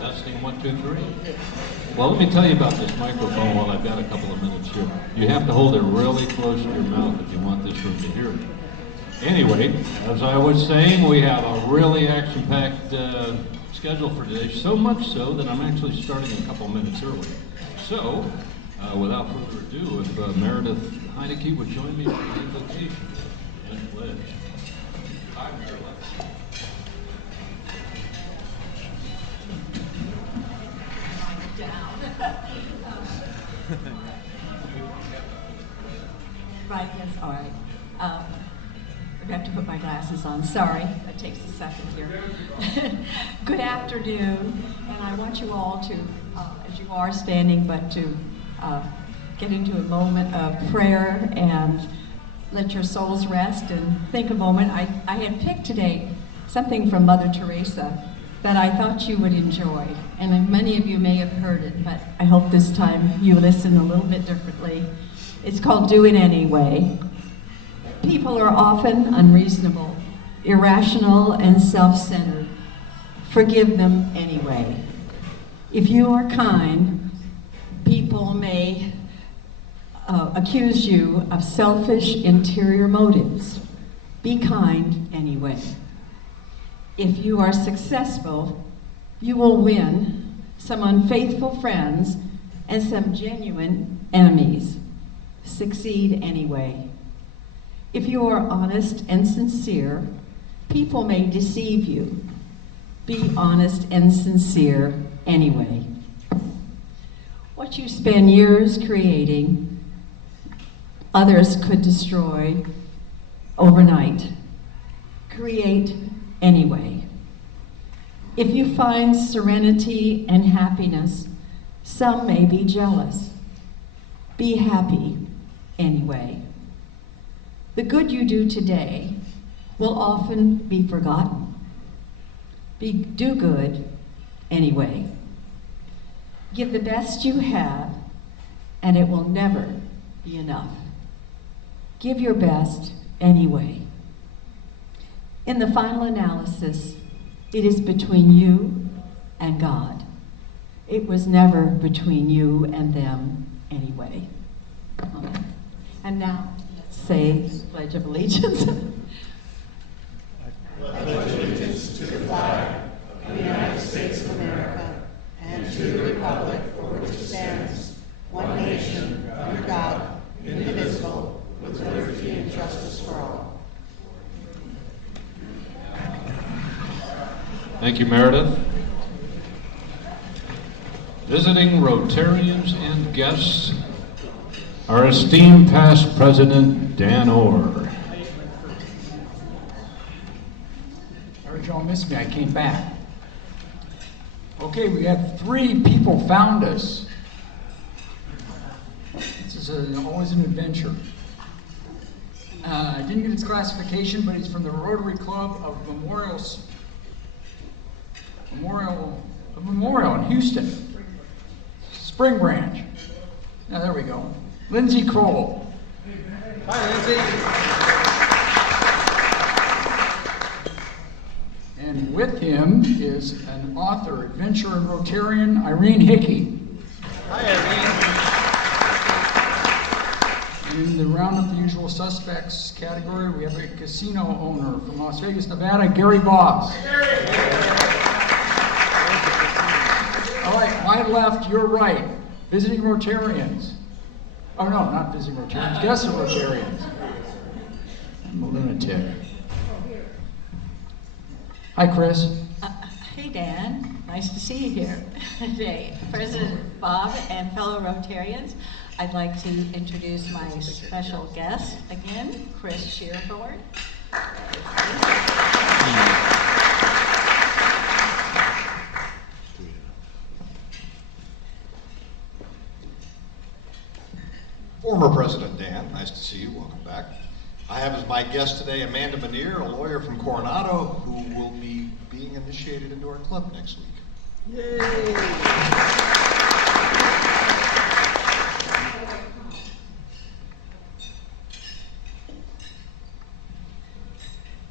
Testing 1, 2, 3. Well, let me tell you about this microphone while I've got a couple of minutes here. You have to hold it really close to your mouth if you want this room to hear it. Anyway, as I was saying, we have a really action-packed schedule for today, so much so that I'm actually starting a couple minutes early. So, without further ado, if Meredith Heineke would join me for the invocation and pledge. Hi, Meredith. Right, yes, all right. I have to put my glasses on. Sorry, that takes a second here. Good afternoon, and I want you all to, as you are standing, but to get into a moment of prayer and let your souls rest and think a moment. I had picked today something from Mother Teresa that I thought you would enjoy, and many of you may have heard it, but I hope this time you listen a little bit differently. It's called Do It Anyway. People are often unreasonable, irrational, and self-centered. Forgive them anyway. If you are kind, people may accuse you of selfish interior motives. Be kind anyway. If you are successful, you will win some unfaithful friends and some genuine enemies. Succeed anyway. If you are honest and sincere, people may deceive you. Be honest and sincere anyway. What you spend years creating, others could destroy overnight. Create anyway. If you find serenity and happiness, some may be jealous. Be happy anyway. The good you do today will often be forgotten. Do good anyway. Give the best you have, and it will never be enough. Give your best anyway. In the final analysis, it is between you and God. It was never between you and them anyway. And now, let's say the Pledge of Allegiance. Pledge allegiance to the flag of the United States of America and to the republic for which it stands, one nation, under God, indivisible, with liberty and justice for all. Thank you, Meredith. Visiting Rotarians and guests, our esteemed past president, Dan Orr. Sorry, y'all missed me. I came back. Okay, we had 3 people found us. This is always an adventure. I didn't get its classification, but it's from the Rotary Club of Memorial in Houston. Spring Branch. Now there we go. Lindsey Kroll. Hi, Lindsey. And with him is an author, adventurer, and Rotarian, Irene Hickey. Hi, Irene. In the round of the usual suspects category, we have a casino owner from Las Vegas, Nevada, Gary Boss. All right, my left, your right. Visiting Rotarians. Oh no, not visiting Rotarians, guest Rotarians. I'm a lunatic. Hi, Chris. Hey, Dan. Nice to see you here today. President Bob and fellow Rotarians, I'd like to introduce my special guest again, Chris Shearhorn. Former President Dan, nice to see you, welcome back. I have as my guest today Amanda Manier, a lawyer from Coronado, who will be being initiated into our club next week. Yay!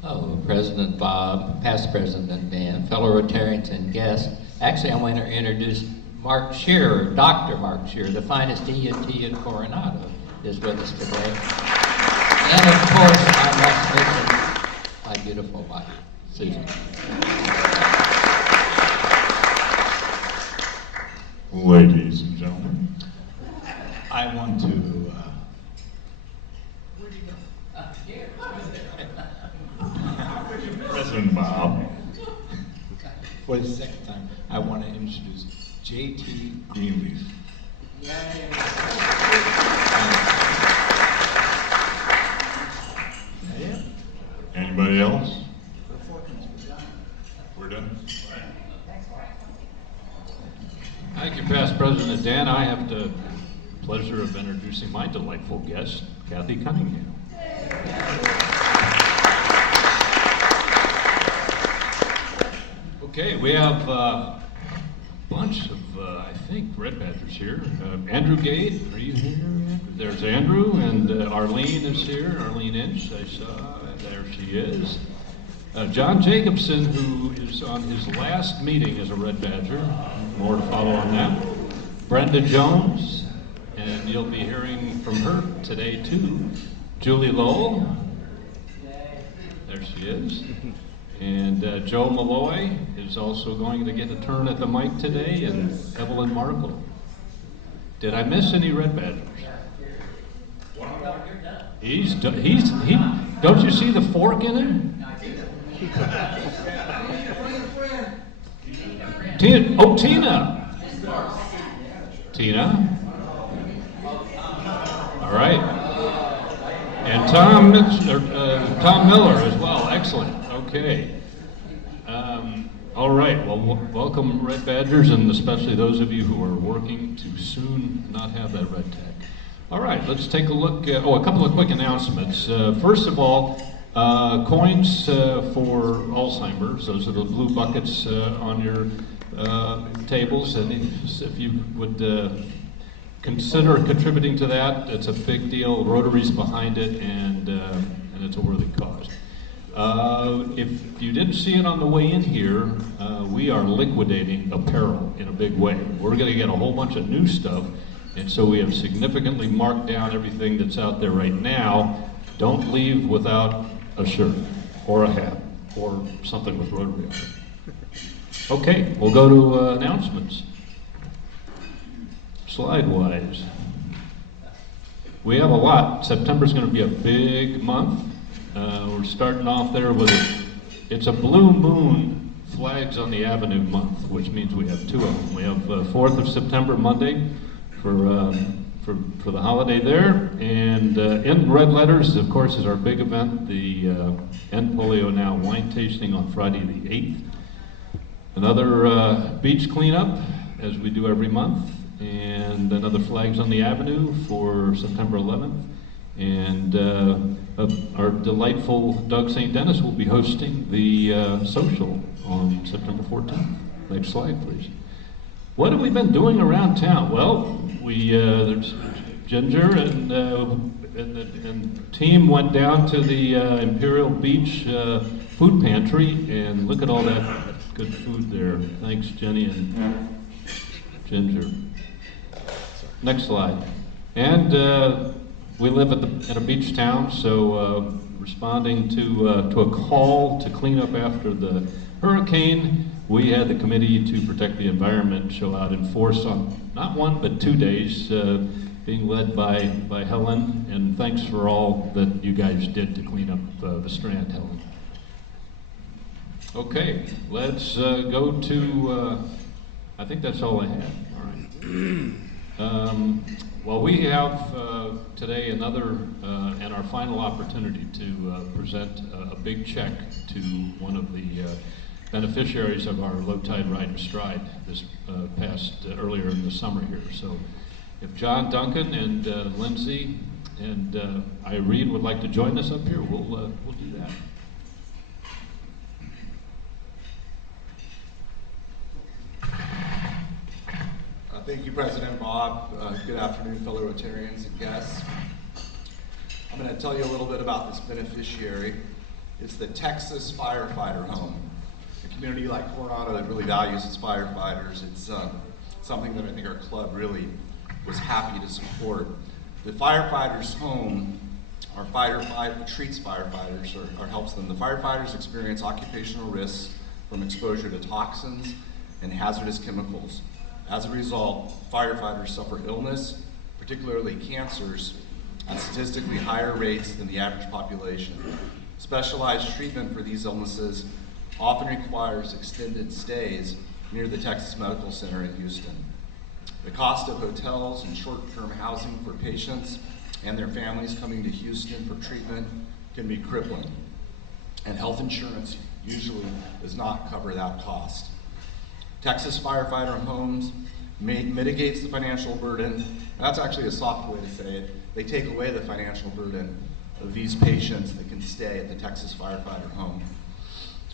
Oh, President Bob, past President Dan, fellow Rotarians and guests. Actually, I want to introduce Mark Shearer, Dr. Mark Shearer, the finest ENT in Coronado, is with us today. And of course, I must mention my beautiful wife, Susan. Ladies and gentlemen, I want to President Bob, for the second time, I want to introduce J.T. Greenleaf. Anybody else? We're done. Thank you, past President Dan. I have the pleasure of introducing my delightful guest, Kathy Cunningham. Okay, we have a bunch of, I think, Red Badgers here. Andrew Gate, are you here, Andrew? There's Andrew, and Arlene is here. Arlene Inch, I saw, there she is. Jon Jacobson, who is on his last meeting as a Red Badger. More to follow on that. Brenda Jones, and you'll be hearing from her today too. Julie Lowell, there she is. And Joe Melloy is also going to get a turn at the mic today, and Evelyn Markle. Did I miss any Red Badgers? Don't you see the fork in him? Tina, oh, Tina. Tina. All right. And Tom Miller as well. Excellent. Okay. All right. Well, welcome, Red Badgers, and especially those of you who are working to soon not have that red tag. All right. Let's take a look at, a couple of quick announcements. First of all, coins for Alzheimer's. Those are the blue buckets on your tables, and if you would consider contributing to that, it's a big deal. Rotary's behind it, and it's a worthy cause. If you didn't see it on the way in here, we are liquidating apparel in a big way. We're going to get a whole bunch of new stuff, and so we have significantly marked down everything that's out there right now. Don't leave without a shirt or a hat or something with Rotary on it. Okay, we'll go to announcements. Slide-wise. We have a lot. September's going to be a big month. We're starting off there with it's a Blue Moon Flags on the Avenue month, which means we have two of them. We have 4th of September, Monday, for the holiday there. And in red letters, of course, is our big event, the End Polio Now wine tasting on Friday the 8th. Another beach cleanup, as we do every month, and another Flags on the Avenue for September 11th. And our delightful Doug St. Dennis will be hosting the social on September 14th. Next slide, please. What have we been doing around town? Well, there's Ginger and team went down to the Imperial Beach food pantry, and look at all that good food there. Thanks, Jenny and Ginger. Next slide. And we live in a beach town, so responding to a call to clean up after the hurricane, we had the Committee to Protect the Environment show out in force on not 1 but 2 days, being led by Helen, and thanks for all that you guys did to clean up the Strand, Helen. Okay, let's go to, I think that's all I had. All right. Well, we have today another and our final opportunity to present a big check to one of the beneficiaries of our low tide ride and stride this earlier in the summer here. So if John Duncan and Lindsey and Irene would like to join us up here, we'll do that. Thank you, President Bob. Good afternoon, fellow Rotarians and guests. I'm going to tell you a little bit about this beneficiary. It's the Texas Firefighter Home. A community like Coronado that really values its firefighters. It's something that I think our club really was happy to support. The Firefighters Home treats firefighters or helps them. The firefighters experience occupational risks from exposure to toxins and hazardous chemicals. As a result, firefighters suffer illness, particularly cancers, at statistically higher rates than the average population. Specialized treatment for these illnesses often requires extended stays near the Texas Medical Center in Houston. The cost of hotels and short-term housing for patients and their families coming to Houston for treatment can be crippling, and health insurance usually does not cover that cost. Texas Firefighter Homes mitigates the financial burden, and that's actually a soft way to say it. They take away the financial burden of these patients that can stay at the Texas Firefighter Home.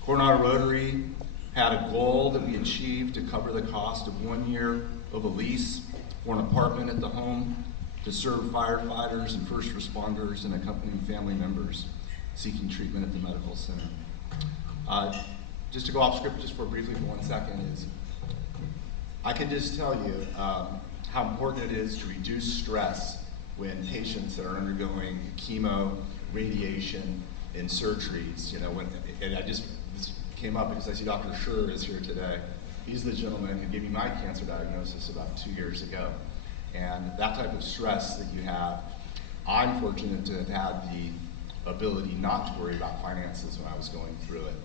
Coronado Rotary had a goal that we achieved to cover the cost of 1 year of a lease for an apartment at the home to serve firefighters and first responders and accompanying family members seeking treatment at the medical center. Just to go off script just briefly for 1 second is, I can just tell you how important it is to reduce stress when patients are undergoing chemo, radiation, and surgeries. This came up because I see Dr. Schur is here today. He's the gentleman who gave me my cancer diagnosis about 2 years ago. And that type of stress that you have, I'm fortunate to have had the ability not to worry about finances when I was going through it,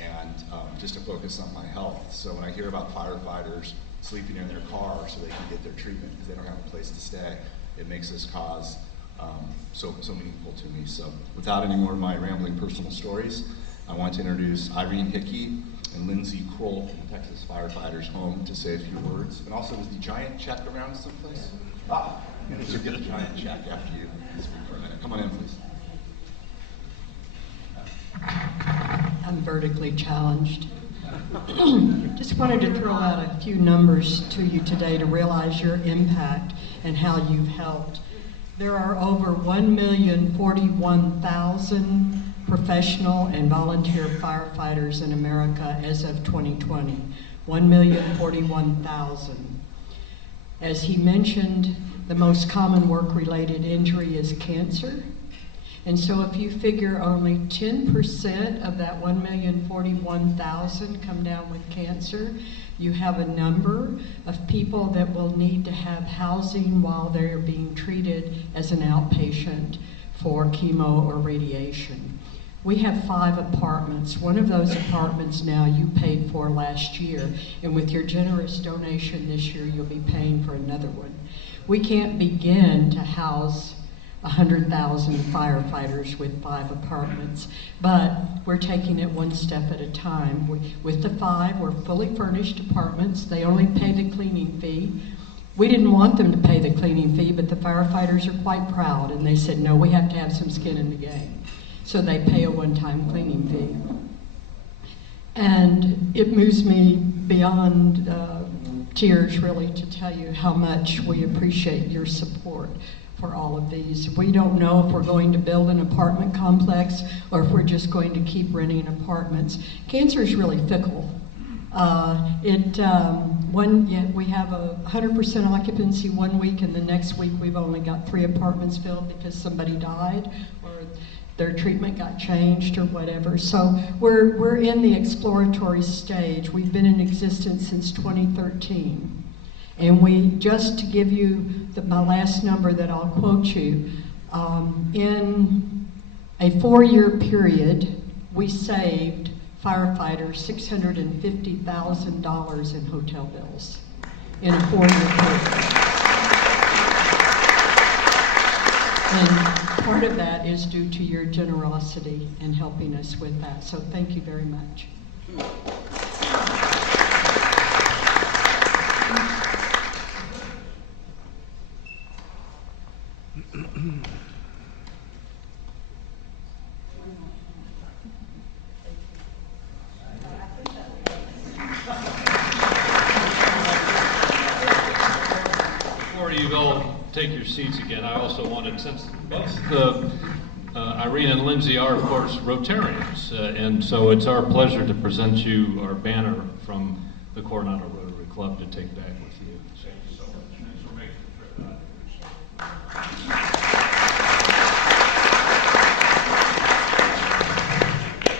and just to focus on my health. So when I hear about firefighters sleeping in their car so they can get their treatment because they don't have a place to stay, it makes this cause so meaningful to me. So without any more of my rambling personal stories, I want to introduce Irene Hicky and Lindsey from the Texas Firefighters Home to say a few words. And also, is the giant check around someplace? You'll get a giant check after you speak for a minute. Come on in, please. I'm vertically challenged. Just wanted to throw out a few numbers to you today to realize your impact and how you've helped. There are over 1,041,000 professional and volunteer firefighters in America as of 2020, 1,041,000. As he mentioned, the most common work-related injury is cancer. And so if you figure only 10% of that 1,041,000 come down with cancer, you have a number of people that will need to have housing while they're being treated as an outpatient for chemo or radiation. We have 5 apartments. One of those apartments now you paid for last year, and with your generous donation this year, you'll be paying for another one. We can't begin to house 100,000 firefighters with 5 apartments, but we're taking it one step at a time. With the 5, we're fully furnished apartments. They only pay the cleaning fee. We didn't want them to pay the cleaning fee, but the firefighters are quite proud, and they said, no, we have to have some skin in the game. So they pay a one-time cleaning fee. And it moves me beyond tears, really, to tell you how much we appreciate your support for all of these. We don't know if we're going to build an apartment complex or if we're just going to keep renting apartments. Cancer is really fickle. We have a 100% occupancy 1 week, and the next week we've only got 3 apartments filled because somebody died or their treatment got changed or whatever. So we're in the exploratory stage. We've been in existence since 2013. And we, just to give you my last number that I'll quote you, in a 4-year period, we saved firefighters $650,000 in hotel bills in a 4-year period. And part of that is due to your generosity in helping us with that. So thank you very much. Before you all take your seats again, I also wanted, since both the Irene and Lindsey are, of course, Rotarians, and so it's our pleasure to present you our banner from the Coronado Rotary Club to take back with you. Thank you so much. Thanks for making the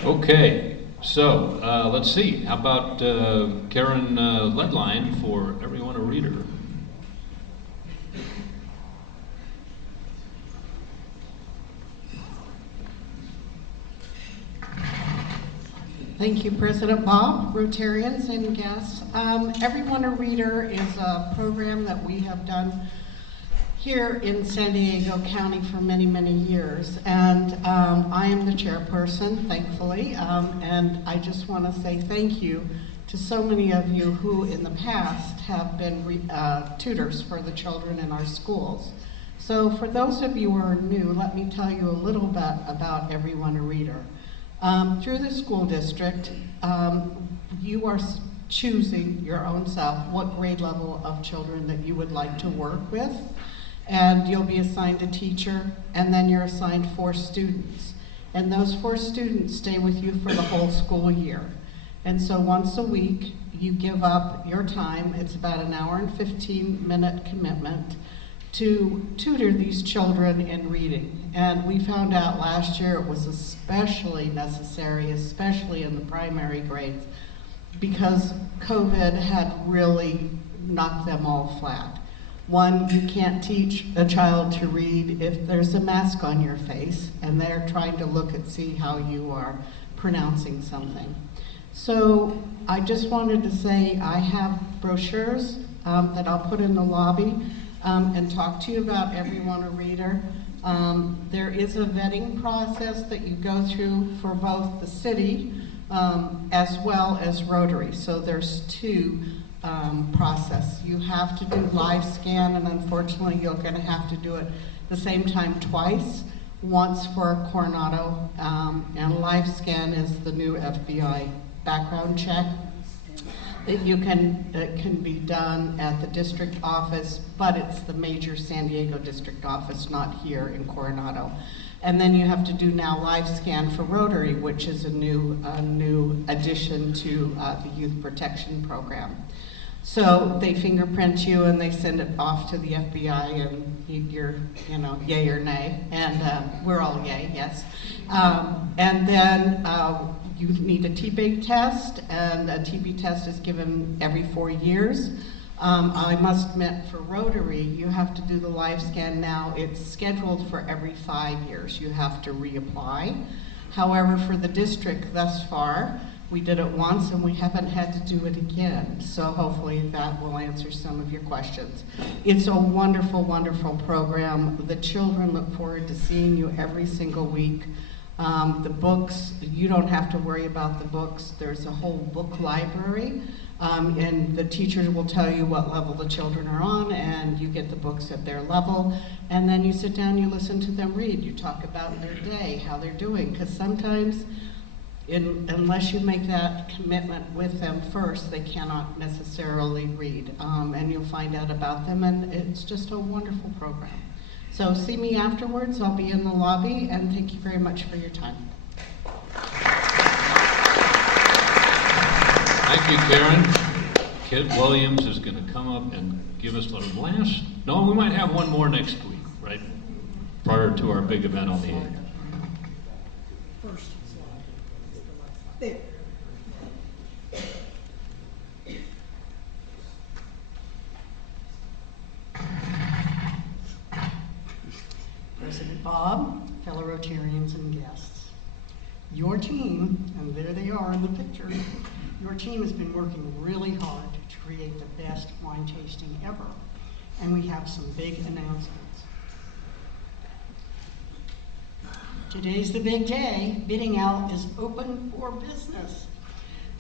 trip. Okay, so let's see. How about Karen Ledline for Everyone a Reader? Thank you, President Bob, Rotarians and guests. Everyone a Reader is a program that we have done here in San Diego County for many, many years. And I am the chairperson, thankfully, and I just want to say thank you to so many of you who in the past have been tutors for the children in our schools. So for those of you who are new, let me tell you a little bit about Everyone a Reader. Through the school district, you are choosing your own self what grade level of children that you would like to work with, and you'll be assigned a teacher, and then you're assigned 4 students. And those 4 students stay with you for the whole school year. And so once a week, you give up your time, it's about an hour and 15-minute commitment, to tutor these children in reading. And we found out last year it was especially necessary, especially in the primary grades, because COVID had really knocked them all flat. One, you can't teach a child to read if there's a mask on your face and they're trying to look and see how you are pronouncing something. So I just wanted to say I have brochures that I'll put in the lobby and talk to you about Everyone a Reader. There is a vetting process that you go through for both the city as well as Rotary. So there's 2 process. You have to do live scan, and unfortunately you're going to have to do it the same time twice, once for Coronado, and live scan is the new FBI background check. That can be done at the district office, but it's the major San Diego district office, not here in Coronado. And then you have to do now live scan for Rotary, which is a new addition to the youth protection program. So they fingerprint you and they send it off to the FBI, and you're, yay or nay, and we're all yay, yes. And then you need a TB test, and a TB test is given every 4 years. I must admit, for Rotary, you have to do the live scan now. It's scheduled for every 5 years. You have to reapply. However, for the district thus far, we did it once and we haven't had to do it again. So hopefully that will answer some of your questions. It's a wonderful, wonderful program. The children look forward to seeing you every single week. The books, you don't have to worry about the books. There's a whole book library, and the teachers will tell you what level the children are on, and you get the books at their level, and then you sit down, you listen to them read. You talk about their day, how they're doing, because sometimes, unless you make that commitment with them first, they cannot necessarily read, and you'll find out about them, and it's just a wonderful program. So see me afterwards. I'll be in the lobby, and thank you very much for your time. Thank you, Karen. Kid Williams is going to come up and give us the last, no, we might have one more next week, right? Prior to our big event on the 8th. First slide. There. President Bob, fellow Rotarians and guests. Your team, and there they are in the picture, your team has been working really hard to create the best wine tasting ever. And we have some big announcements. Today's the big day. Bidding out is open for business.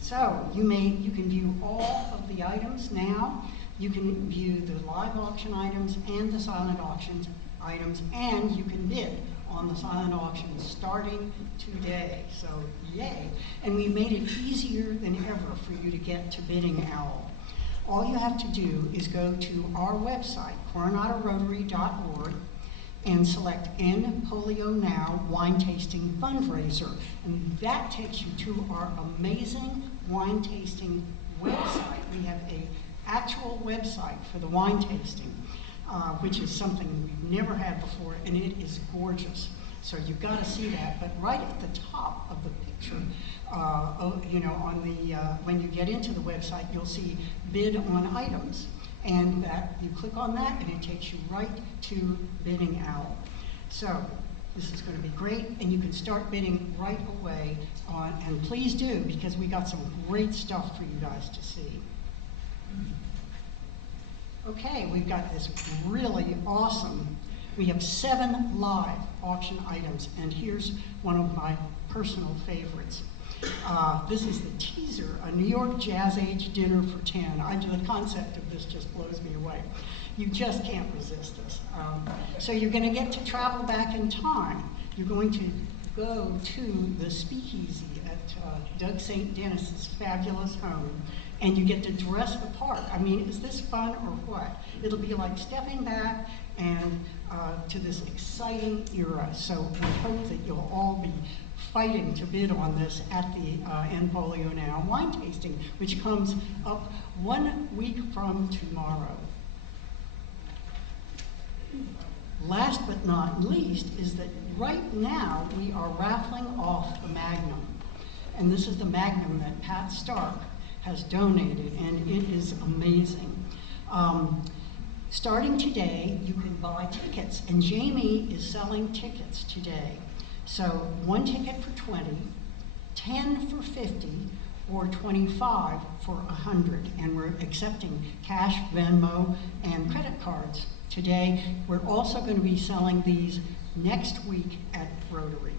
So you can view all of the items now. You can view the live auction items and the silent auctions items, and you can bid on the silent auctions starting today. So yay. And we made it easier than ever for you to get to Bidding Owl. All you have to do is go to our website, coronadorotary.org, and select End Polio Now Wine Tasting Fundraiser. And that takes you to our amazing wine tasting website. We have an actual website for the wine tasting, which is something we've never had before, and it is gorgeous. So you've got to see that. But right at the top of the picture, you know, on the when you get into the website, you'll see bid on items, and that you click on that, and it takes you right to Bidding Owl. So this is going to be great, and you can start bidding right away on. And please do, because we got some great stuff for you guys to see. Okay, we've got this really awesome. We have 7 live auction items, and here's one of my personal favorites. This is the teaser, a New York Jazz Age dinner for 10. The concept of this just blows me away. You just can't resist this. So you're going to get to travel back in time. You're going to go to the speakeasy at Doug St. Dennis's fabulous home, and you get to dress the part. I mean, is this fun or what? It'll be like stepping back and to this exciting era. So we hope that you'll all be fighting to bid on this at the End Polio Now wine tasting, which comes up 1 week from tomorrow. Last but not least is that right now we are raffling off the Magnum. And this is the Magnum that Pat Stark has donated, and it is amazing. Starting today, you can buy tickets, and Jamie is selling tickets today. So 1 ticket for 20, 10 for 50, or 25 for 100. And we're accepting cash, Venmo, and credit cards today. We're also going to be selling these next week at Rotary,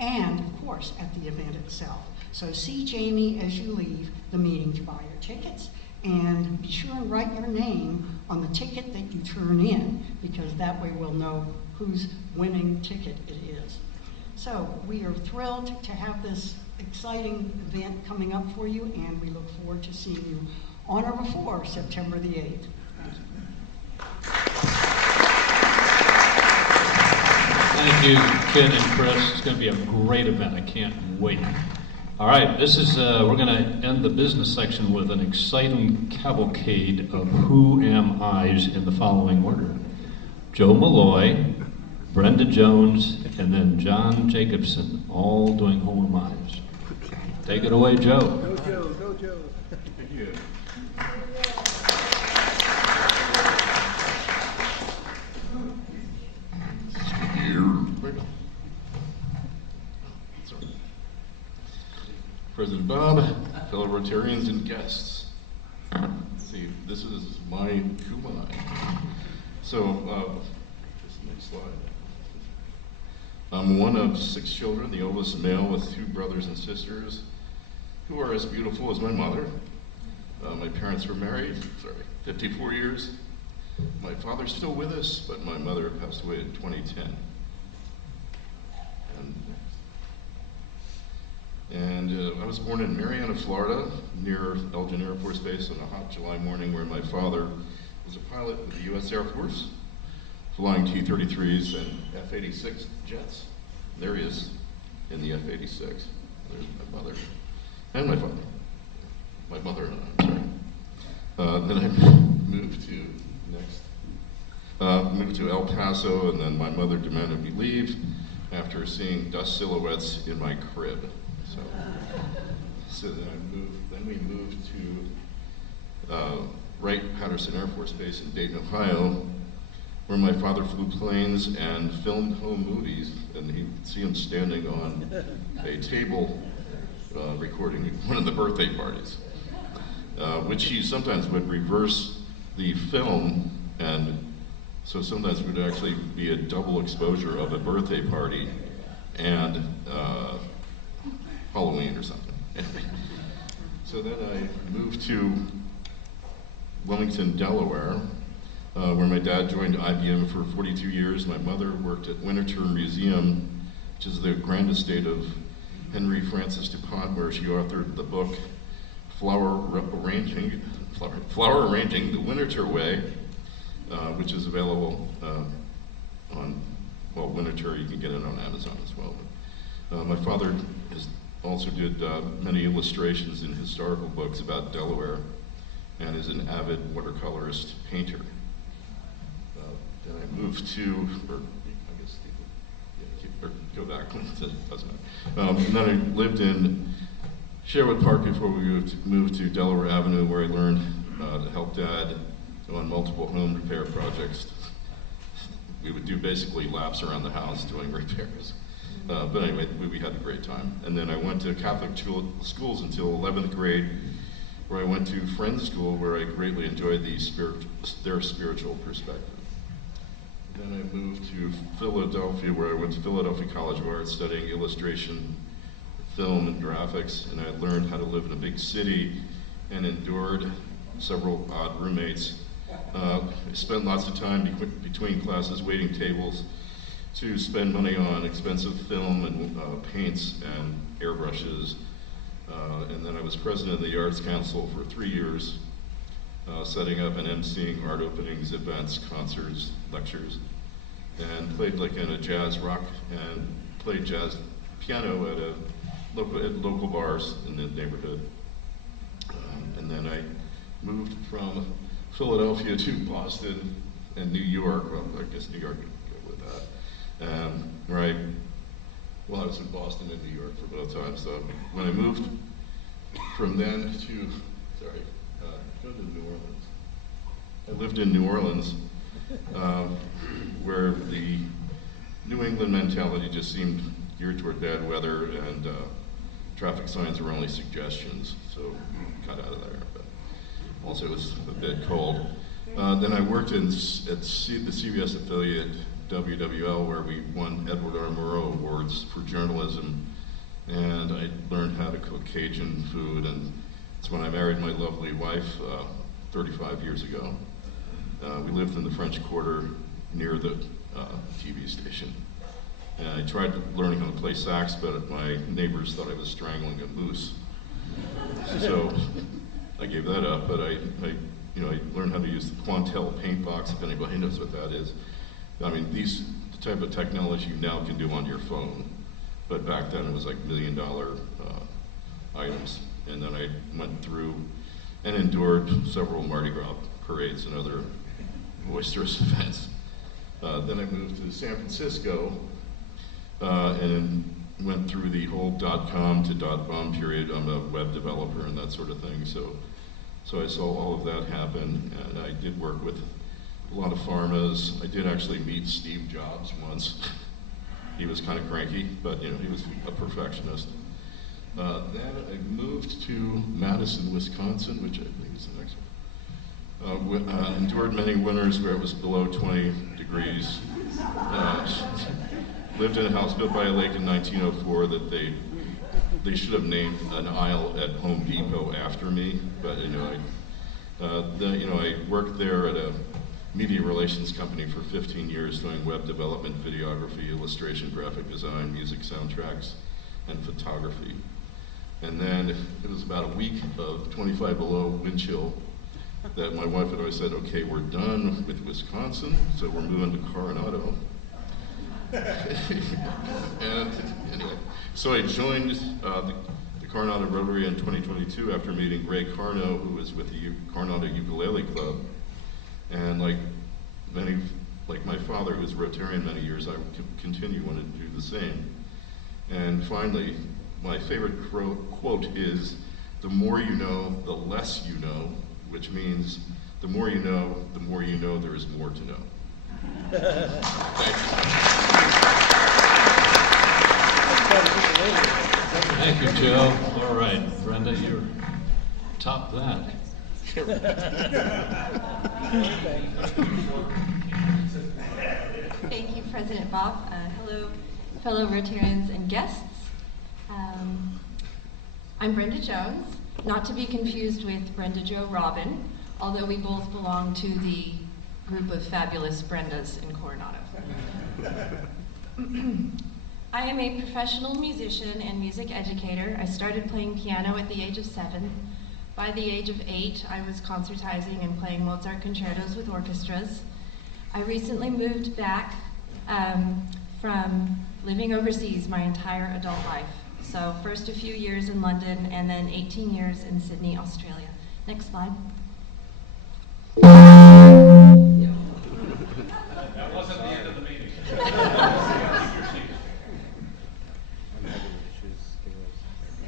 and of course at the event itself. So see Jamie as you leave the meeting to buy your tickets, and be sure and write your name on the ticket that you turn in, because that way we'll know whose winning ticket it is. So we are thrilled to have this exciting event coming up for you, and we look forward to seeing you on or before September the 8th. Thank you, Ken and Chris. It's going to be a great event. I can't wait. All right, this is, we're going to end the business section with an exciting cavalcade of Who Am I's in the following order. Joe Melloy, Brenda Jones, and then Jon Jacobson, all doing Who Am I's. Take it away, Joe. Go Joe, go Joe. Thank you. President Bob, fellow Rotarians and guests. Let's see, this is my Who Am I? So, this next slide. I'm one of 6 children, the oldest male with 2 brothers and sisters who are as beautiful as my mother. My parents were married, 54 years. My father's still with us, but my mother passed away in 2010. And I was born in Marietta, Florida, near Elgin Air Force Base on a hot July morning, where my father was a pilot with the U.S. Air Force, flying T-33s and F-86 jets. There he is in the F-86. There's my mother and my father. My mother and I, I'm sorry. Then I moved to El Paso, and then my mother demanded me leave after seeing dust silhouettes in my crib. So then we moved to Wright-Patterson Air Force Base in Dayton, Ohio, where my father flew planes and filmed home movies, and he'd see him standing on a table recording one of the birthday parties, which he sometimes would reverse the film, and so sometimes it would actually be a double exposure of a birthday party and Halloween or something. So then I moved to Wilmington, Delaware, where my dad joined IBM for 42 years. My mother worked at Winterthur Museum, which is the grand estate of Henry Francis DuPont, where she authored the book Flower Arranging, the Winterthur Way, which is available on well, Winterture, you can get it on Amazon as well. My father also did many illustrations in historical books about Delaware and is an avid watercolorist painter. Then I moved to, or I guess, or go back, it doesn't matter. And then I lived in Sherwood Park before we moved to Delaware Avenue, where I learned to help Dad on multiple home repair projects. We would do basically laps around the house doing repairs. But anyway, we had a great time. And then I went to Catholic schools until 11th grade, where I went to Friends School, where I greatly enjoyed their spiritual perspective. Then I moved to Philadelphia, where I went to Philadelphia College of Art studying illustration, film, and graphics, and I learned how to live in a big city and endured several odd roommates. I spent lots of time between classes waiting tables to spend money on expensive film and paints and airbrushes. And then I was president of the Arts Council for 3 years, setting up and emceeing art openings, events, concerts, lectures, and played like in a jazz rock and played jazz piano at local bars in the neighborhood. And then I moved from Philadelphia to Boston and New York. Well, I guess New York would go with that. Right. Well, I was in Boston and New York for both times. So when I moved from then to, go to New Orleans. I lived in New Orleans, where the New England mentality just seemed geared toward bad weather, and traffic signs were only suggestions, so got out of there. But also it was a bit cold. Then I worked at the CBS affiliate WWL, where we won Edward R. Murrow Awards for journalism, and I learned how to cook Cajun food, and it's when I married my lovely wife 35 years ago. We lived in the French Quarter near the TV station. And I tried learning how to play sax, but my neighbors thought I was strangling a moose. So I gave that up, but I learned how to use the Quantel paint box, if anybody knows what that is. I mean, the type of technology you now can do on your phone, but back then it was like $1 million items. And then I went through and endured several Mardi Gras parades and other boisterous events. Then I moved to San Francisco and went through the whole .com to .bomb period. I'm a web developer and that sort of thing. So I saw all of that happen, and I did work with a lot of pharmas. I did actually meet Steve Jobs once. He was kind of cranky, but he was a perfectionist. Then I moved to Madison, Wisconsin, which I think is the next one. Endured many winters where it was below 20 degrees. Lived in a house built by a lake in 1904 that they should have named an aisle at Home Depot after me, but I worked there at a media relations company for 15 years doing web development, videography, illustration, graphic design, music soundtracks, and photography. And then it was about a week of 25 below wind chill that my wife had always said, okay, we're done with Wisconsin, so we're moving to Coronado. And anyway, so I joined the Coronado Rotary in 2022 after meeting Ray Carno, who was with the Coronado Ukulele Club. And like my father, who was a Rotarian many years, I continue wanted to do the same. And finally, my favorite quote is, the more you know, the less you know, which means the more you know there is more to know. Thank you. Thank you, Joe. All right, Brenda, you're top that. Thank you, President Bob. Hello, fellow Rotarians and guests. I'm Brenda Jones, not to be confused with Brenda Jo Robin, although we both belong to the group of fabulous Brendas in Coronado. I am a professional musician and music educator. I started playing piano at the age of 7. By the age of 8, I was concertizing and playing Mozart concertos with orchestras. I recently moved back from living overseas my entire adult life. So first a few years in London and then 18 years in Sydney, Australia. Next slide. That wasn't the end of the meeting.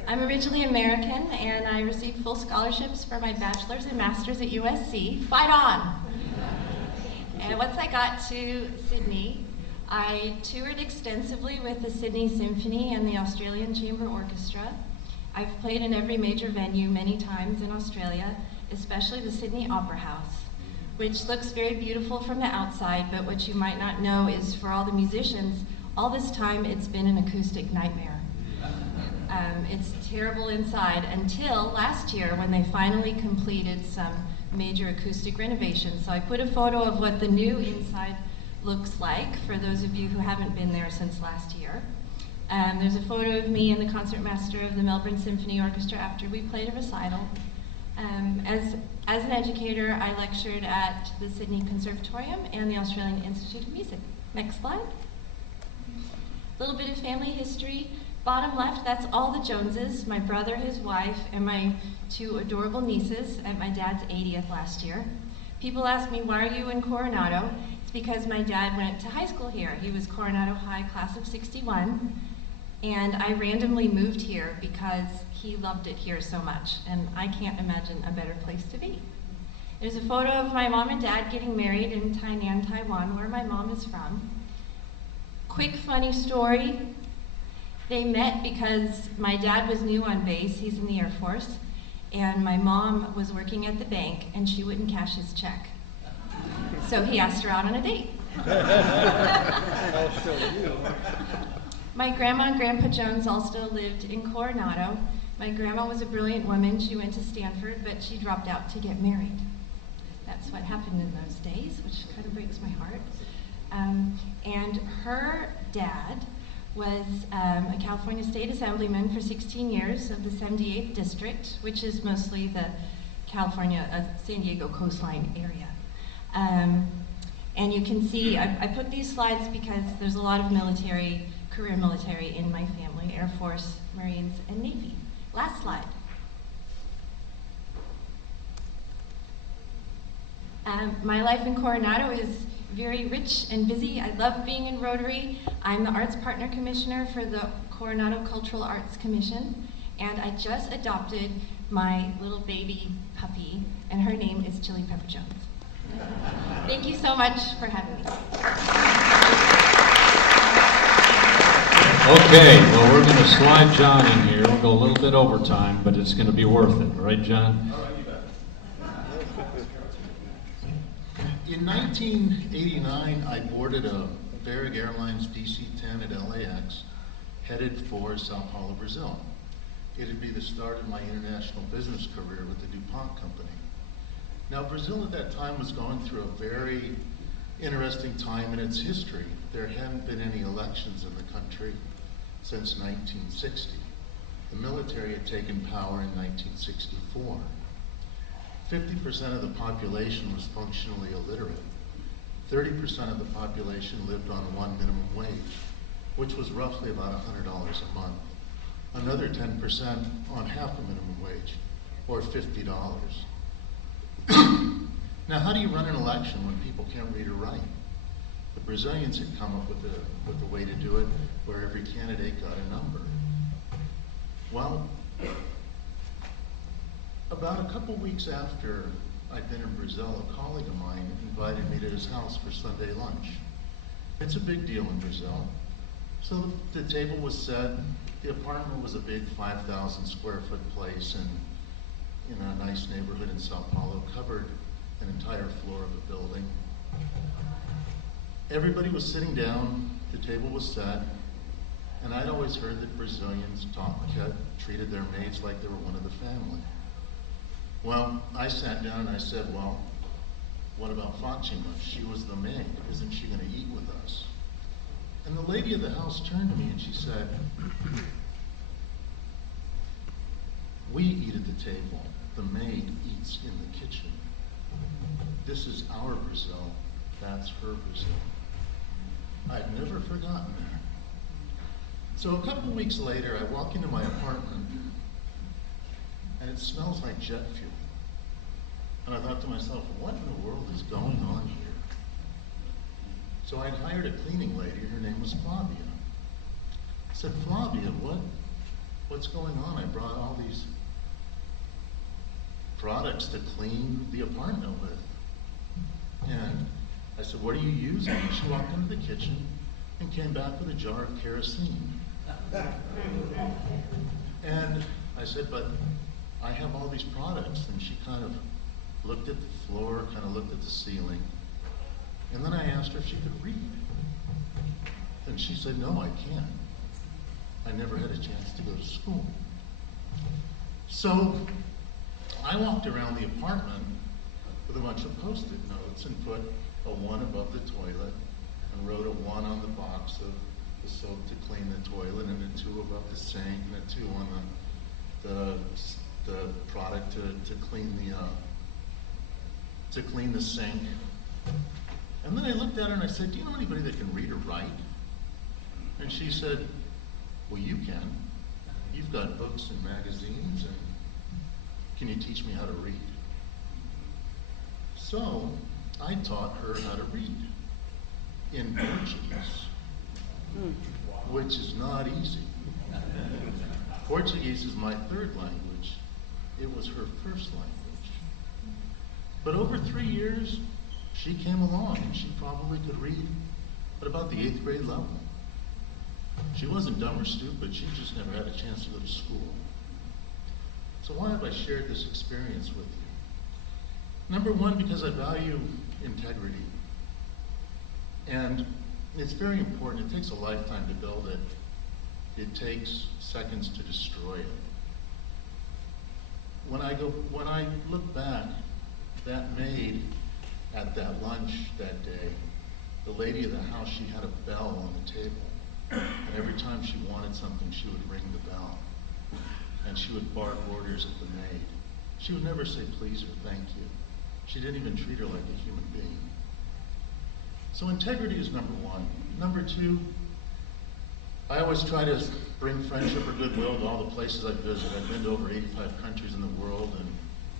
I'm originally American, and I received full scholarships for my bachelor's and master's at USC. Fight on! And once I got to Sydney, I toured extensively with the Sydney Symphony and the Australian Chamber Orchestra. I've played in every major venue many times in Australia, especially the Sydney Opera House, which looks very beautiful from the outside, but what you might not know is for all the musicians, all this time it's been an acoustic nightmare. It's terrible inside until last year when they finally completed some major acoustic renovations. So I put a photo of what the new inside looks like for those of you who haven't been there since last year. There's a photo of me and the concertmaster of the Melbourne Symphony Orchestra after we played a recital. As an educator, I lectured at the Sydney Conservatorium and the Australian Institute of Music. Next slide. A little bit of family history. Bottom left, that's all the Joneses, my brother, his wife, and my two adorable nieces at my dad's 80th last year. People ask me, why are you in Coronado? It's because my dad went to high school here. He was Coronado High, class of '61, and I randomly moved here because he loved it here so much, and I can't imagine a better place to be. There's a photo of my mom and dad getting married in Tainan, Taiwan, where my mom is from. Quick funny story. They met because my dad was new on base, he's in the Air Force, and my mom was working at the bank and she wouldn't cash his check. So he asked her out on a date. I'll show you. My grandma and Grandpa Jones also lived in Coronado. My grandma was a brilliant woman. She went to Stanford, but she dropped out to get married. That's what happened in those days, which kind of breaks my heart. And her dad was a California State Assemblyman for 16 years of the 78th District, which is mostly the California, San Diego coastline area. And you can see, I put these slides because there's a lot of military, career military in my family, Air Force, Marines, and Navy. Last slide. My life in Coronado is very rich and busy. I love being in Rotary. I'm the Arts Partner Commissioner for the Coronado Cultural Arts Commission, and I just adopted my little baby puppy, and her name is Chili Pepper Jones. Thank you so much for having me. Okay, well, we're going to slide John in here. We'll go a little bit over time, but it's going to be worth it. Right, John? In 1989, I boarded a Varig Airlines DC-10 at LAX, headed for Sao Paulo, Brazil. It'd be the start of my international business career with the DuPont company. Now, Brazil at that time was going through a very interesting time in its history. There hadn't been any elections in the country since 1960. The military had taken power in 1964. 50% of the population was functionally illiterate. 30% of the population lived on one minimum wage, which was roughly about $100 a month. Another 10% on half the minimum wage, or $50. Now, how do you run an election when people can't read or write? The Brazilians had come up with a way to do it where every candidate got a number. Well, about a couple weeks after I'd been in Brazil, a colleague of mine invited me to his house for Sunday lunch. It's a big deal in Brazil. So the table was set. The apartment was a big 5,000 square foot place in a nice neighborhood in Sao Paulo, covered an entire floor of a building. Everybody was sitting down, the table was set, and I'd always heard that Brazilians treated their maids like they were one of the family. Well, I sat down and I said, well, what about Fatima? She was the maid. Isn't she going to eat with us? And the lady of the house turned to me and she said, we eat at the table. The maid eats in the kitchen. This is our Brazil. That's her Brazil. I've never forgotten that. So a couple weeks later, I walk into my apartment, and it smells like jet fuel. And I thought to myself, what in the world is going on here? So I'd hired a cleaning lady. Her name was Flavia. I said, Flavia, what's going on? I brought all these products to clean the apartment with. And I said, what are you using? And she walked into the kitchen and came back with a jar of kerosene. And I said, but I have all these products. And she kind of looked at the floor, kind of looked at the ceiling. And then I asked her if she could read. And she said, no, I can't. I never had a chance to go to school. So I walked around the apartment with a bunch of Post-it notes and put a 1 above the toilet and wrote a 1 on the box of the soap to clean the toilet and a 2 above the sink and a 2 on the product to clean the sink. And then I looked at her and I said, do you know anybody that can read or write? And she said, well, you can. You've got books and magazines, and can you teach me how to read? So I taught her how to read in Portuguese, which is not easy. Portuguese is my 3rd language. It was her 1st language. But over 3 years, she came along and she probably could read at about the 8th grade level. She wasn't dumb or stupid, she just never had a chance to go to school. So why have I shared this experience with you? Number one, because I value integrity. And it's very important. It takes a lifetime to build it. It takes seconds to destroy it. When I look back, that maid at that lunch that day, the lady of the house, she had a bell on the table. And every time she wanted something, she would ring the bell. And she would bark orders at the maid. She would never say please or thank you. She didn't even treat her like a human being. So integrity is number one. Number two, I always try to bring friendship or goodwill to all the places I visit. I've been to over 85 countries in the world, and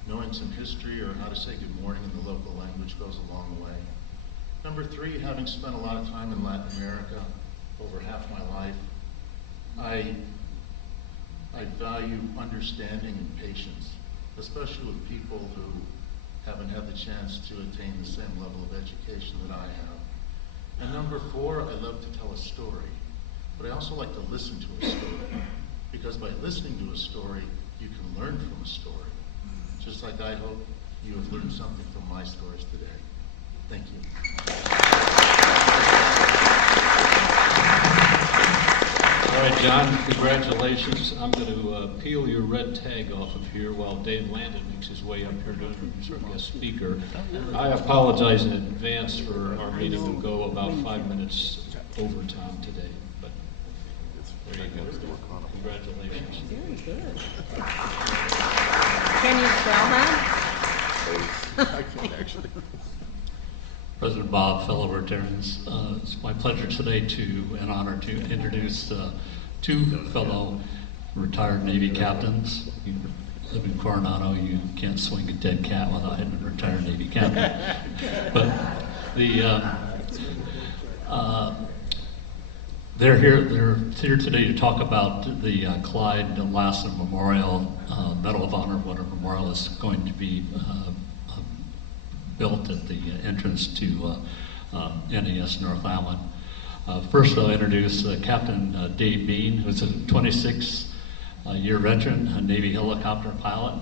knowing some history or how to say good morning in the local language goes a long way. Number three, having spent a lot of time in Latin America, over half my life, I value understanding and patience, especially with people who haven't had the chance to attain the same level of education that I have. And number four, I love to tell a story, but I also like to listen to a story, because by listening to a story, you can learn from a story, just like I hope you have learned something from my stories today. Thank you. All right, John, congratulations. I'm going to peel your red tag off of here while Dave Landon makes his way up here to introduce our guest speaker. I apologize in advance for our meeting to go about 5 minutes over time today, but there you go. Congratulations. Very good. Can you spell that? I can't actually. President Bob, fellow Rotarians, it's my pleasure today and honor to introduce two fellow retired Navy captains. You live in Coronado, you can't swing a dead cat without having a retired Navy captain. But they're here today to talk about the Clyde Lassen Memorial Medal of Honor. What a memorial is going to be built at the entrance to NAS North Island. First, I'll introduce Captain Dave Bean, who's a 26-year veteran, a Navy helicopter pilot.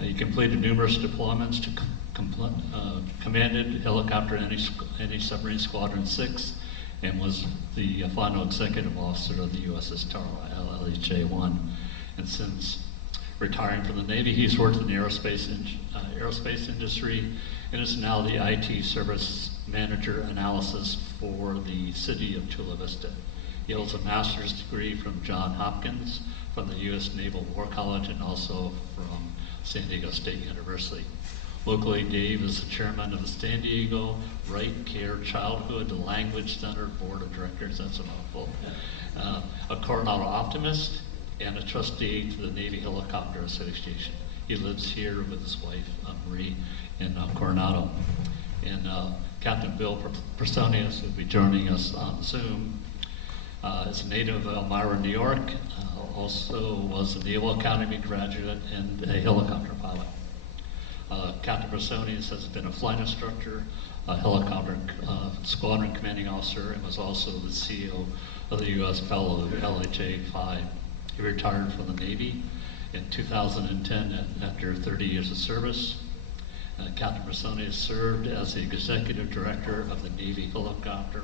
He completed numerous deployments to commanded helicopter anti-submarine Squadron 6, and was the final executive officer of the USS Tara LHA-1. And since retiring from the Navy, he's worked in the aerospace industry, and is now the IT service manager analysis for the city of Chula Vista. He holds a master's degree from Johns Hopkins, from the U.S. Naval War College, and also from San Diego State University. Locally, Dave is the chairman of the San Diego Right Care Childhood Language Center Board of Directors. That's a mouthful. A Coronado optimist and a trustee to the Navy Helicopter Association. He lives here with his wife, Marie, in Coronado. And Captain Bill Personius will be joining us on Zoom. Is a native of Elmira, New York. Also was a Naval Academy graduate and a helicopter pilot. Captain Personius has been a flight instructor, a helicopter squadron commanding officer, and was also the CEO of the U.S. Fellow of LHA-5. He retired from the Navy in 2010 after 30 years of service. Captain Personius served as the executive director of the Navy Helicopter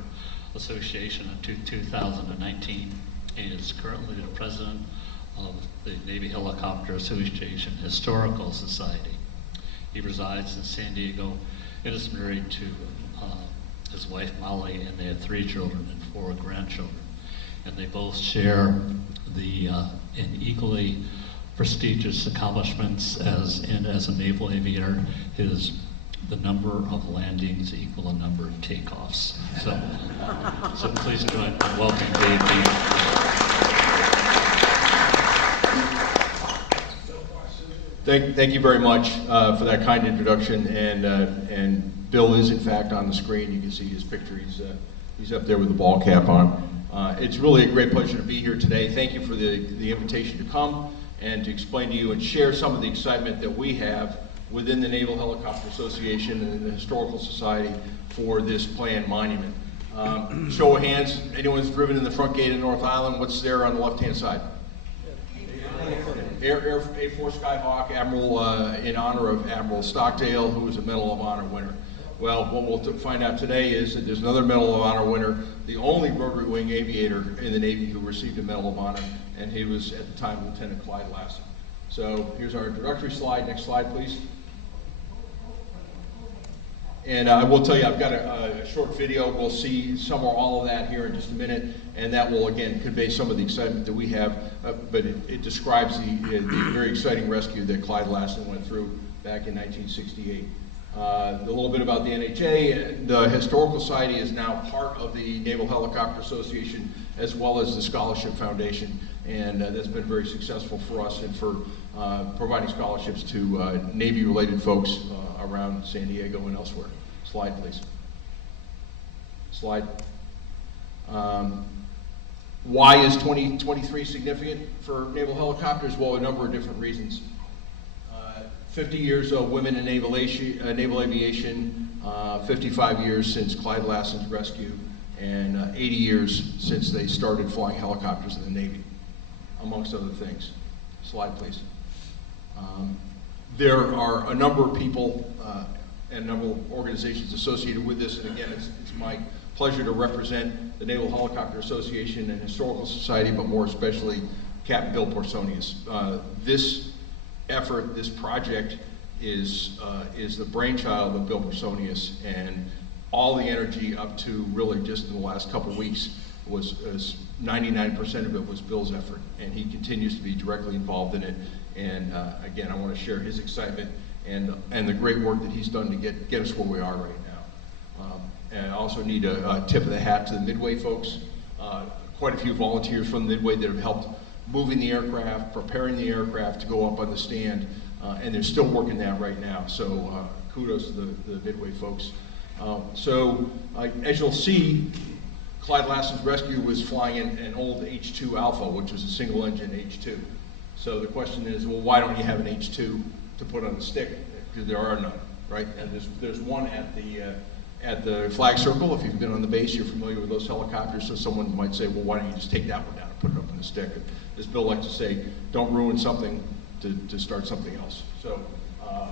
Association until 2019 and is currently the president of the Navy Helicopter Association Historical Society. He resides in San Diego and is married to his wife Molly, and they have 3 children and 4 grandchildren. And they both share the in equally prestigious accomplishments as a naval aviator. The number of landings equal the number of takeoffs. So please join me in welcoming Dave Bean. Thank you very much for that kind introduction. And Bill is in fact on the screen. You can see his picture. He's up there with the ball cap on. It's really a great pleasure to be here today. Thank you for the invitation to come and to explain to you and share some of the excitement that we have within the Naval Helicopter Association and the Historical Society for this planned monument. Show of hands, anyone's driven in the front gate of North Island, what's there on the left-hand side? A4 Skyhawk, Admiral, in honor of Admiral Stockdale, who was a Medal of Honor winner. Well, what we'll find out today is that there's another Medal of Honor winner, the only rotary wing aviator in the Navy who received a Medal of Honor, and he was at the time Lieutenant Clyde Lassen. So here's our introductory slide. Next slide, please. And I will tell you, I've got a short video. We'll see some or all of that here in just a minute, and that will, again, convey some of the excitement that we have, but it describes the very exciting rescue that Clyde Lassen went through back in 1968. A little bit about the NHA. The Historical Society is now part of the Naval Helicopter Association as well as the Scholarship Foundation, and that's been very successful for us and for providing scholarships to Navy-related folks around San Diego and elsewhere. Slide, please. Slide. Why is 2023 significant for naval helicopters? Well, a number of different reasons. 50 years of women in naval aviation, 55 years since Clyde Lassen's rescue, and 80 years since they started flying helicopters in the Navy, amongst other things. Slide, please. There are a number of people and a number of organizations associated with this, and again, it's my pleasure to represent the Naval Helicopter Association and Historical Society, but more especially Captain Bill Personius. This effort, this project is the brainchild of Bill Personius, and all the energy up to really just in the last couple of weeks was 99% of it was Bill's effort, and he continues to be directly involved in it. And again, I want to share his excitement and the great work that he's done to get us where we are right now. And I also need a tip of the hat to the Midway folks. Quite a few volunteers from the Midway that have helped moving the aircraft, preparing the aircraft to go up on the stand, and they're still working that right now. So kudos to the Midway folks. As you'll see, Clyde Lassen's rescue was flying an old H2 Alpha, which was a single engine H2. So the question is, well, why don't you have an H2 to put on the stick? Because there are none, right? And there's one at the flag circle. If you've been on the base, you're familiar with those helicopters. So someone might say, well, why don't you just take that one down and put it up on the stick? As Bill likes to say, don't ruin something to start something else. So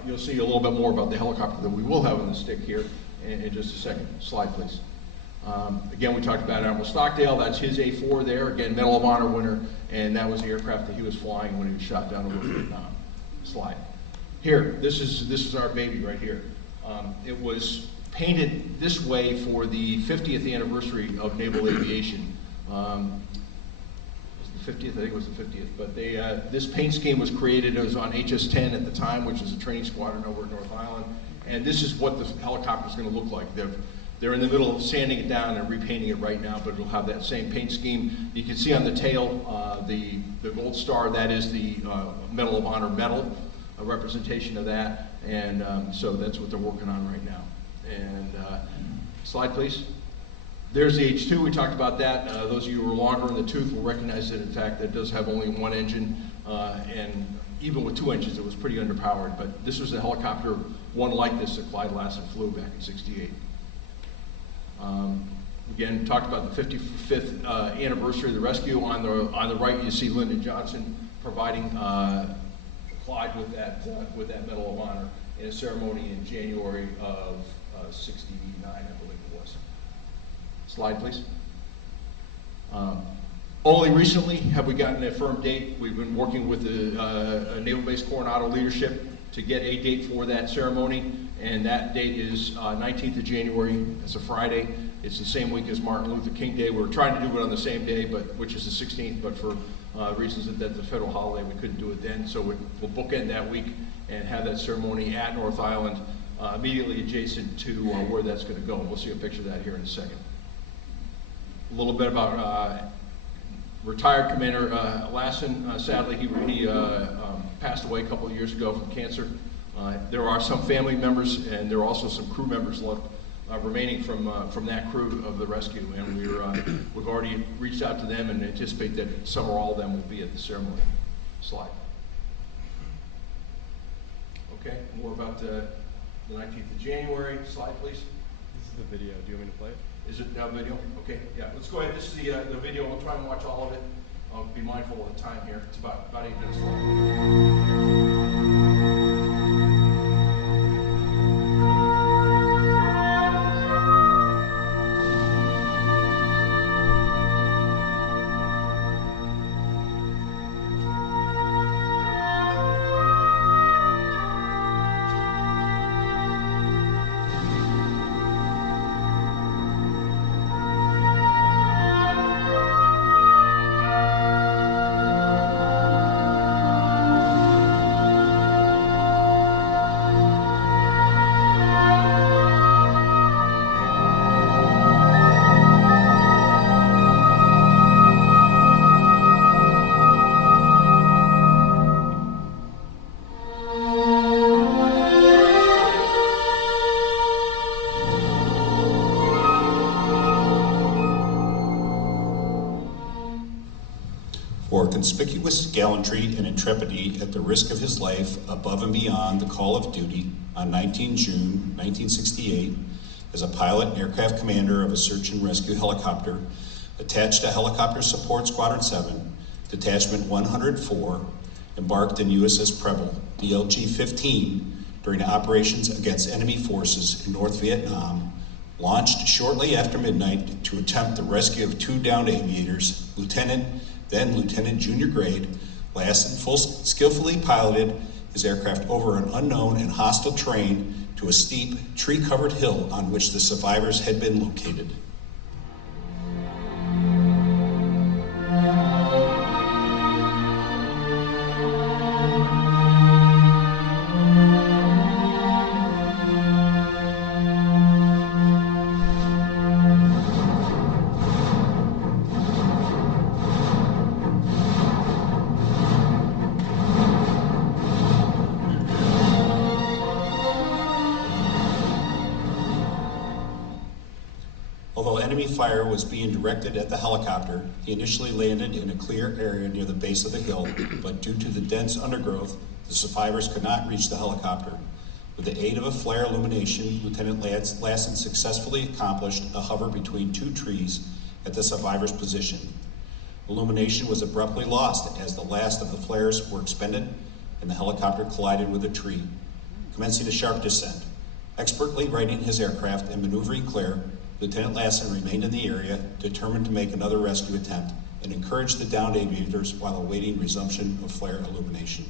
you'll see a little bit more about the helicopter that we will have on the stick here in just a second. Slide, please. Again, we talked about Admiral Stockdale. That's his A4 there. Again, Medal of Honor winner, and that was the aircraft that he was flying when he was shot down over Vietnam. Slide. Here, this is our baby right here. It was painted this way for the 50th anniversary of naval aviation. Is the 50th, I think it was the 50th, but they, this paint scheme was created, it was on HS-10 at the time, which was a training squadron over at North Island, and this is what the helicopter is going to look like. They're in the middle of sanding it down and repainting it right now, but it'll have that same paint scheme. You can see on the tail, the gold star, that is the Medal of Honor medal, a representation of that, and so that's what they're working on right now. And slide, please. There's the H2, we talked about that. Those of you who are longer in the tooth will recognize that, in fact, that does have only one engine, and even with two engines, it was pretty underpowered. But this was a helicopter, one like this, that Clyde Lassen flew back in '68. Again, talked about the 55th anniversary of the rescue. On the right, you see Lyndon Johnson providing Clyde with that Medal of Honor in a ceremony in January of '69, I believe it was. Slide, please. Only recently have we gotten a firm date. We've been working with the Naval Base Coronado leadership to get a date for that ceremony, and that date is 19th of January. It's a Friday. It's the same week as Martin Luther King Day. We were trying to do it on the same day, which is the 16th, but for reasons that that's a federal holiday, we couldn't do it then. So we'll bookend that week and have that ceremony at North Island, immediately adjacent to where that's going to go. We'll see a picture of that here in a second. A little bit about retired Commander Lassen. Sadly, he passed away a couple of years ago from cancer. There are some family members, and there are also some crew members left remaining from that crew of the rescue, and we've already reached out to them and anticipate that some or all of them will be at the ceremony. Slide. Okay, more about the 19th of January. Slide, please. This is the video. Do you want me to play it? Is it now video? Okay, yeah. Let's go ahead. This is the video. We'll try and watch all of it. I'll be mindful of the time here. It's about 8 minutes long. For conspicuous gallantry and intrepidity at the risk of his life above and beyond the call of duty on 19 June 1968 as a pilot and aircraft commander of a search and rescue helicopter attached to Helicopter Support Squadron 7, Detachment 104, embarked in USS Preble, DLG-15, during operations against enemy forces in North Vietnam, launched shortly after midnight to attempt the rescue of two downed aviators, then Lieutenant Junior Grade, Lassen skillfully piloted his aircraft over an unknown and hostile terrain to a steep, tree-covered hill on which the survivors had been located. Although enemy fire was being directed at the helicopter, he initially landed in a clear area near the base of the hill, but due to the dense undergrowth, the survivors could not reach the helicopter. With the aid of a flare illumination, Lieutenant Lassen successfully accomplished a hover between two trees at the survivors' position. Illumination was abruptly lost as the last of the flares were expended and the helicopter collided with a tree, commencing a sharp descent. Expertly righting his aircraft and maneuvering clear, Lieutenant Lassen remained in the area, determined to make another rescue attempt, and encouraged the downed aviators while awaiting resumption of flare illumination.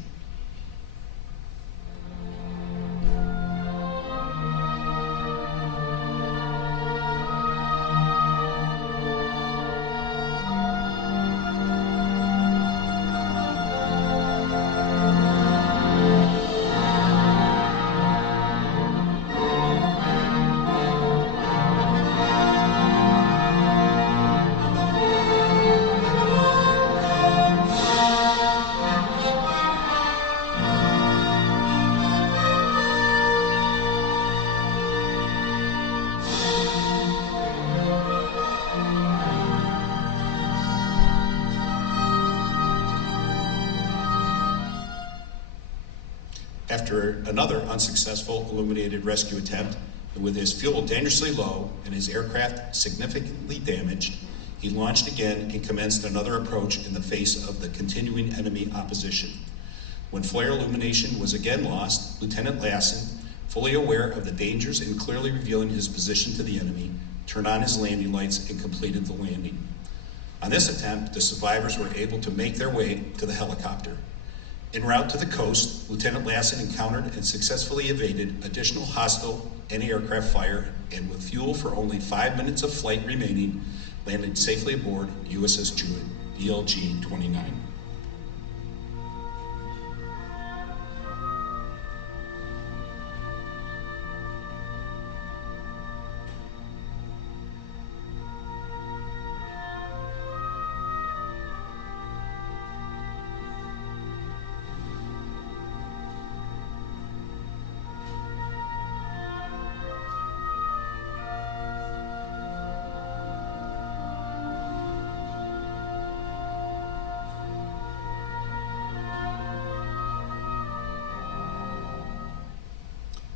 After another unsuccessful illuminated rescue attempt, and with his fuel dangerously low and his aircraft significantly damaged, he launched again and commenced another approach in the face of the continuing enemy opposition. When flare illumination was again lost, Lieutenant Lassen, fully aware of the dangers and clearly revealing his position to the enemy, turned on his landing lights and completed the landing. On this attempt, the survivors were able to make their way to the helicopter. En route to the coast, Lieutenant Lassen encountered and successfully evaded additional hostile anti-aircraft fire, and with fuel for only 5 minutes of flight remaining, landed safely aboard USS Jewett, DLG-29.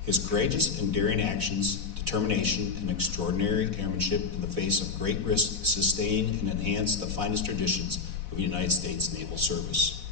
His courageous and daring actions, determination, and extraordinary airmanship in the face of great risk sustain and enhance the finest traditions of the United States Naval Service.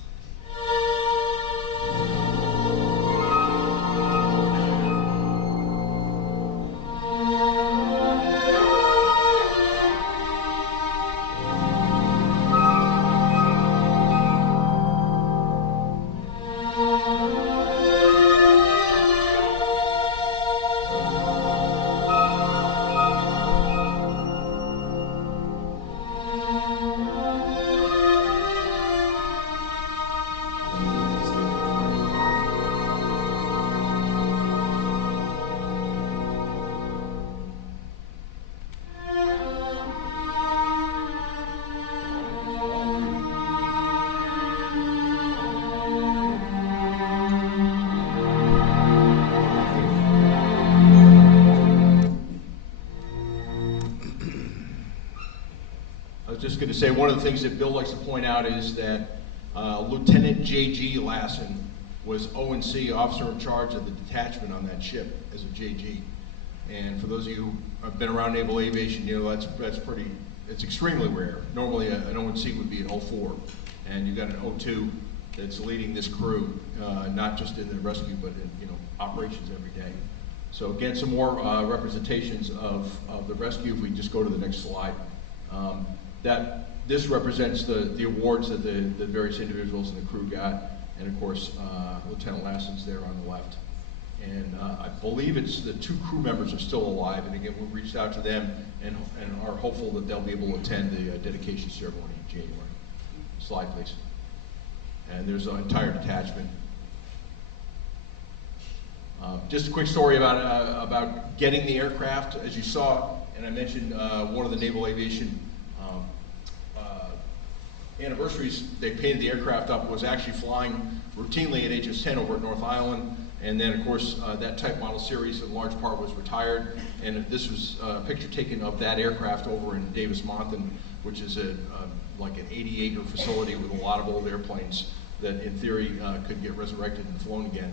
Just going to say one of the things that Bill likes to point out is that Lieutenant J.G. Lassen was O&C, officer in charge of the detachment on that ship as a J.G. And for those of you who have been around naval aviation, you know it's extremely rare. Normally an O&C would be an 04, and you've got an 02 that's leading this crew, not just in the rescue, but in operations every day. So again, some more representations of the rescue. If we just go to the next slide. This represents the awards that the various individuals in the crew got, and of course Lieutenant Lassen's there on the left. And I believe it's the 2 crew members are still alive, and again we reached out to them and are hopeful that they'll be able to attend the dedication ceremony in January. Slide please. And there's an entire detachment. Just a quick story about getting the aircraft. As you saw, and I mentioned one of the naval aviation anniversaries, they painted the aircraft up, was actually flying routinely at HS-10 over at North Island, and then of course that type model series in large part was retired, and this was a picture taken of that aircraft over in Davis-Monthan, which is like an 80-acre facility with a lot of old airplanes that in theory could get resurrected and flown again.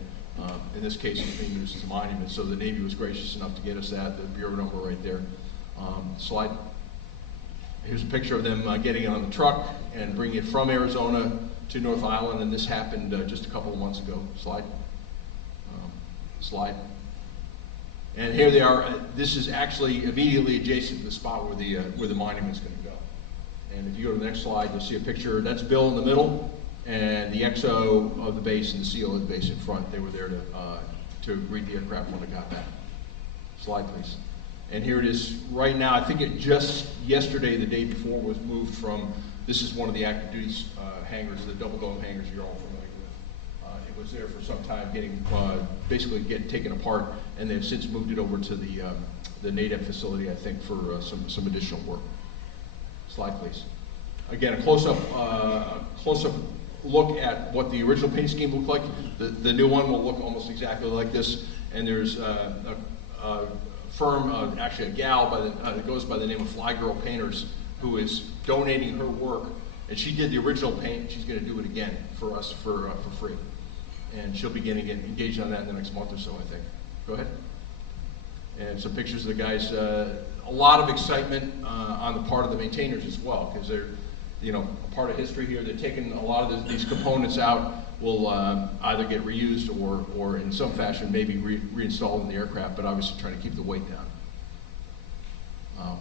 In this case it's being used as a monument, so the Navy was gracious enough to get us that, the bureau number right there. Slide. Here's a picture of them getting on the truck and bringing it from Arizona to North Island, and this happened just a couple of months ago. Slide. Slide. And here they are. This is actually immediately adjacent to the spot where the monument's going to go. And if you go to the next slide, you'll see a picture. That's Bill in the middle, and the XO of the base and the CO of the base in front. They were there to greet the aircraft when it got back. Slide, please. And here it is right now. I think it just yesterday, the day before, was moved from, this is one of the active duty hangars, the double dome hangars you're all familiar with. It was there for some time, basically getting taken apart, and they've since moved it over to the NADEP facility, I think, for some additional work. Slide, please. Again, a close-up look at what the original paint scheme looked like. The new one will look almost exactly like this, and there's a firm, actually a gal that goes by the name of Fly Girl Painters, who is donating her work, and she did the original paint. She's going to do it again for us for free. and she'll be getting engaged on that in the next month or so, I think. Go ahead. And some pictures of the guys. A lot of excitement on the part of the maintainers as well, because they're, a part of history here. They're taking a lot of these components out, will either get reused or in some fashion maybe reinstalled in the aircraft, but obviously trying to keep the weight down.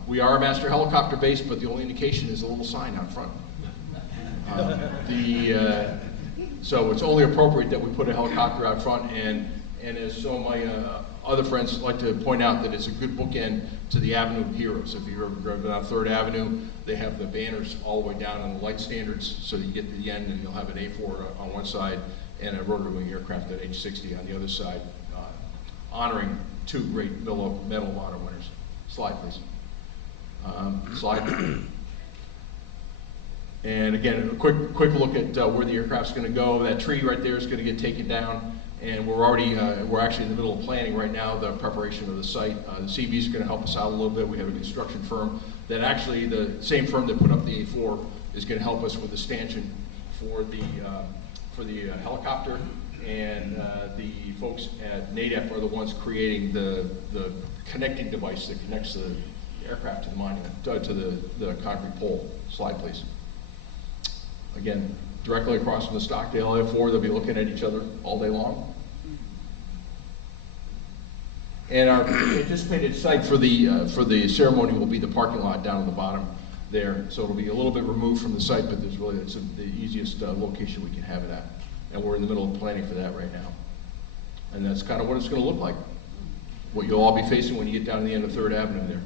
We are a master helicopter base, but the only indication is a little sign out front. So it's only appropriate that we put a helicopter out front, and as some of my other friends like to point out, that it's a good bookend to the Avenue of Heroes. If you've ever driven on 3rd Avenue, they have the banners all the way down on the light standards, so you get to the end and you'll have an A4 on one side and a rotary wing aircraft at H-60 on the other side, honoring 2 great Medal of Honor winners. Slide, please. Slide. And again, a quick look at where the aircraft's going to go. That tree right there is going to get taken down, and we're actually in the middle of planning right now the preparation of the site. The CB is going to help us out a little bit. We have a construction firm that actually, the same firm that put up the A4 is going to help us with the stanchion for the helicopter, and the folks at NADEF are the ones creating the connecting device that connects the aircraft to the monument, to the concrete pole. Slide, please. Again, directly across from the Stockdale A4, they'll be looking at each other all day long. And our anticipated site for the ceremony will be the parking lot down at the bottom there. So it'll be a little bit removed from the site, but it's the easiest location we can have it at. And we're in the middle of planning for that right now. And that's kind of what it's going to look like. What you'll all be facing when you get down to the end of 3rd Avenue there.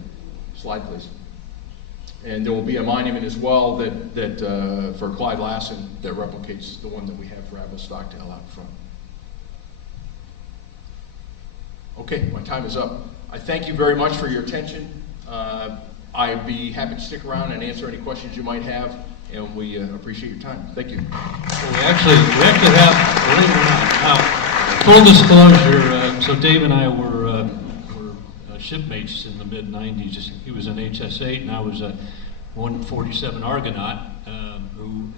Slide, please. And there will be a monument as well that for Clyde Lassen that replicates the one that we have for Admiral Stockdale out front. Okay, my time is up. I thank you very much for your attention. I'd be happy to stick around and answer any questions you might have, and we appreciate your time. Thank you. So we actually have, believe it or not, full disclosure, so Dave and I were shipmates in the mid-90s. He was an HS-8 and I was a 147 Argonaut, who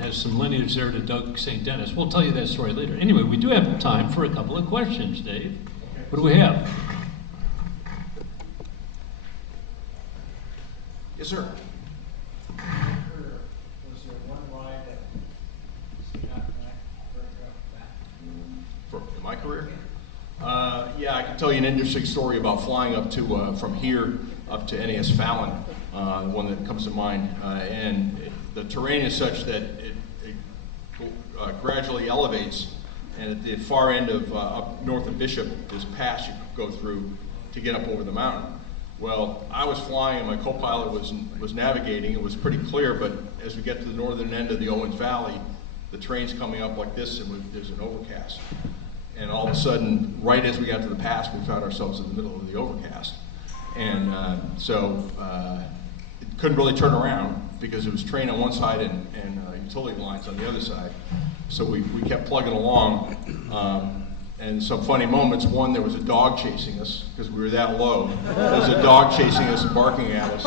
has some lineage there to Doug St. Dennis. We'll tell you that story later. Anyway, we do have time for a couple of questions, Dave. What do we have? Yes, sir. Was there one ride that got back? In my career? Yeah, I can tell you an interesting story about flying up to from here up to NAS Fallon, the one that comes to mind. And the terrain is such that it gradually elevates, and at the far end of up north of Bishop, there's a pass you go through to get up over the mountain. Well, I was flying and my co-pilot was navigating. It was pretty clear, but as we get to the northern end of the Owens Valley, the train's coming up like this, and there's an overcast. And all of a sudden, right as we got to the pass, we found ourselves in the middle of the overcast. And so it couldn't really turn around because it was train on one side and utility lines on the other side. So we kept plugging along. And some funny moments. One, there was a dog chasing us because we were that low. There was a dog chasing us and barking at us.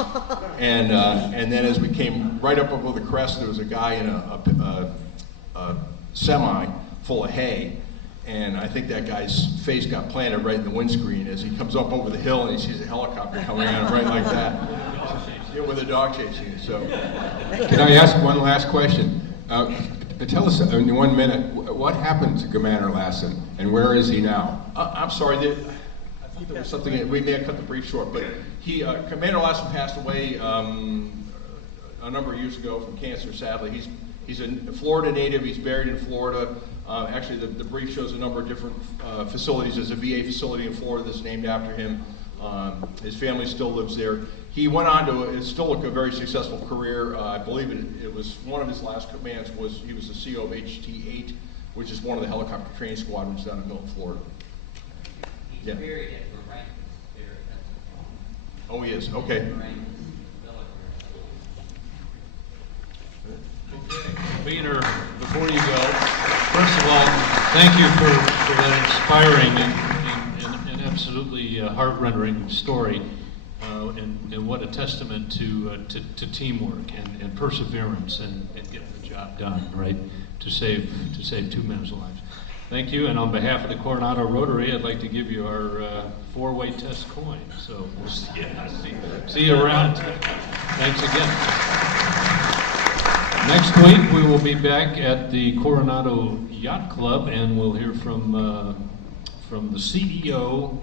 And then as we came right up over the crest, there was a guy in a semi full of hay. And I think that guy's face got planted right in the windscreen as he comes up over the hill and he sees a helicopter coming at him right like that. Yeah, with a dog chasing him. So, can I ask one last question? Tell us in 1 minute, what happened to Commander Lassen and where is he now? I'm sorry, I thought there was something, we may have cut the brief short, but Commander Lassen passed away a number of years ago from cancer, sadly. He's a Florida native, he's buried in Florida. Actually, the brief shows a number of different facilities. There's a VA facility in Florida that's named after him. His family still lives there. He went on to still a very successful career. I believe it was one of his last commands he was the CO of HT-8, which is one of the helicopter training squadrons down in Milton, Florida. He's buried at Irene. Oh, he is. Okay. Wiener, before you go, first of all, thank you for that inspiring and absolutely heart-rending story, and what a testament to teamwork and perseverance and getting the job done, right? To save 2 men's lives. Thank you, and on behalf of the Coronado Rotary, I'd like to give you our four-way test coin. So we'll see you around. Thanks again. Next week, we will be back at the Coronado Yacht Club, and we'll hear from the CEO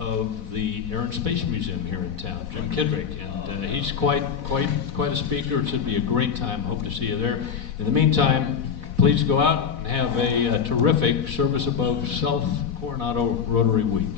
of the Air and Space Museum here in town, Jim Kidrick, and he's quite a speaker. It should be a great time. Hope to see you there. In the meantime, please go out and have a terrific Service Above Self Coronado Rotary Week.